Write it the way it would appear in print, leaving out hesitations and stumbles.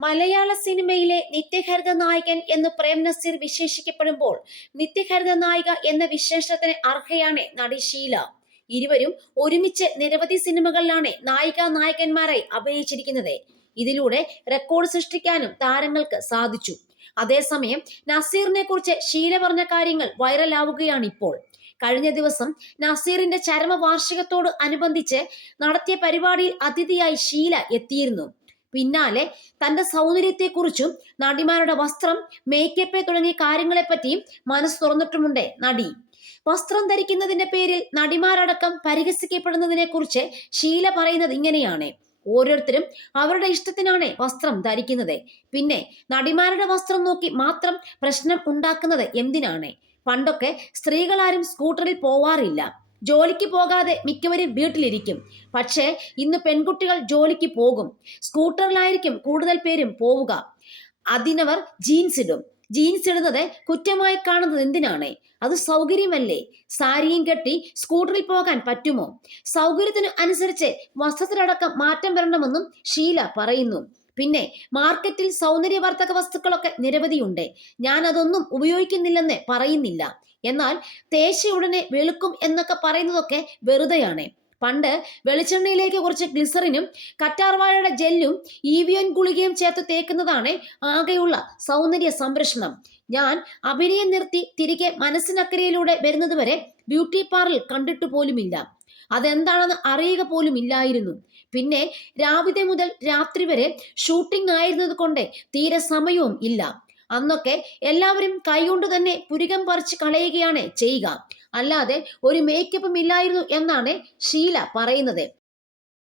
മലയാള സിനിമയിലെ നിത്യഹരിത നായകൻ എന്ന് പ്രേം നസീർ വിശേഷിക്കപ്പെടുമ്പോൾ നിത്യഹരിത നായിക എന്ന വിശേഷണത്തിന് അർഹയാണ് നടി ഷീല. ഇരുവരും ഒരുമിച്ച് നിരവധി സിനിമകളിലാണ് നായിക നായകന്മാരായി അഭിനയിച്ചിരിക്കുന്നത്. ഇതിലൂടെ റെക്കോർഡ് സൃഷ്ടിക്കാനും താരങ്ങൾക്ക് സാധിച്ചു. അതേസമയം നസീറിനെ കുറിച്ച് ഷീല പറഞ്ഞ കാര്യങ്ങൾ വൈറലാവുകയാണ് ഇപ്പോൾ. കഴിഞ്ഞ ദിവസം നസീറിന്റെ ചരമവാർഷികത്തോട് അനുബന്ധിച്ച് നടത്തിയ പരിപാടിയിൽ അതിഥിയായി ഷീല എത്തിയിരുന്നു. പിന്നാലെ തന്റെ സൗന്ദര്യത്തെക്കുറിച്ചും നടിമാരുടെ വസ്ത്രം, മേക്കപ്പ് തുടങ്ങിയ കാര്യങ്ങളെപ്പറ്റിയും മനസ്സ് തുറന്നിട്ടുമുണ്ട് നടി. വസ്ത്രം ധരിക്കുന്നതിന്റെ പേരിൽ നടിമാരടക്കം പരിഹസിക്കപ്പെടുന്നതിനെ കുറിച്ച് ഷീല പറയുന്നത് ഇങ്ങനെയാണ്: ഓരോരുത്തരും അവരുടെ ഇഷ്ടത്തിനാണ് വസ്ത്രം ധരിക്കുന്നത്. പിന്നെ നടിമാരുടെ വസ്ത്രം നോക്കി മാത്രം പ്രശ്നം ഉണ്ടാക്കുന്നത് എന്തിനാണ്? പണ്ടൊക്കെ സ്ത്രീകളാരും സ്കൂട്ടറിൽ പോവാറില്ല. ജോലിക്ക് പോകാതെ മിക്കവരും വീട്ടിലിരിക്കും. പക്ഷേ ഇന്ന് പെൺകുട്ടികൾ ജോലിക്ക് പോകും. സ്കൂട്ടറിലായിരിക്കും കൂടുതൽ പേരും പോവുക. അതിനവർ ജീൻസ് ഇടും. ജീൻസ് ഇടുന്നത് കുറ്റമായി കാണുന്നത് എന്തിനാണ്? അത് സൗകര്യമല്ലേ? സാരിയും കെട്ടി സ്കൂട്ടറിൽ പോകാൻ പറ്റുമോ? സൗകര്യത്തിന് അനുസരിച്ച് വസ്ത്രത്തിലടക്കം മാറ്റം വരണമെന്നും ഷീല പറയുന്നു. പിന്നെ മാർക്കറ്റിൽ സൗന്ദര്യവർദ്ധക വസ്തുക്കളൊക്കെ നിരവധിയുണ്ട്. ഞാൻ അതൊന്നും ഉപയോഗിക്കുന്നില്ലെന്ന് പറയുന്നില്ല. എന്നാൽ തേച്ച ഉടനെ വെളുക്കും എന്നൊക്കെ പറയുന്നതൊക്കെ വെറുതെയാണ്. പണ്ട് വെളിച്ചെണ്ണയിലേക്ക് കുറച്ച് ഗ്ലിസറിനും കറ്റാർവാഴയുടെ ജെല്ലും ഈവിയോൻ ഗുളികയും ചേർത്ത് തേക്കുന്നതാണ് ആകെയുള്ള സൗന്ദര്യ സംരക്ഷണം. ഞാൻ അഭിനയം നിർത്തി തിരികെ മനസ്സിനക്കരയിലൂടെ വരുന്നതുവരെ ബ്യൂട്ടി പാർലർ കണ്ടിട്ട് പോലുമില്ല. അതെന്താണെന്ന് അറിയുക പോലും ഇല്ലായിരുന്നു. പിന്നെ രാവിലെ മുതൽ രാത്രി വരെ ഷൂട്ടിംഗ് ആയിരുന്നത് കൊണ്ട് തീരെ സമയവും ഇല്ല. അന്നൊക്കെ എല്ലാവരും കൈകൊണ്ട് തന്നെ പുരികം പറിച്ച് കളയുകയാണ് ചെയ്യുക. അല്ലാതെ ഒരു മേക്കപ്പും ഇല്ലായിരുന്നു എന്നാണ് ഷീല പറയുന്നത്.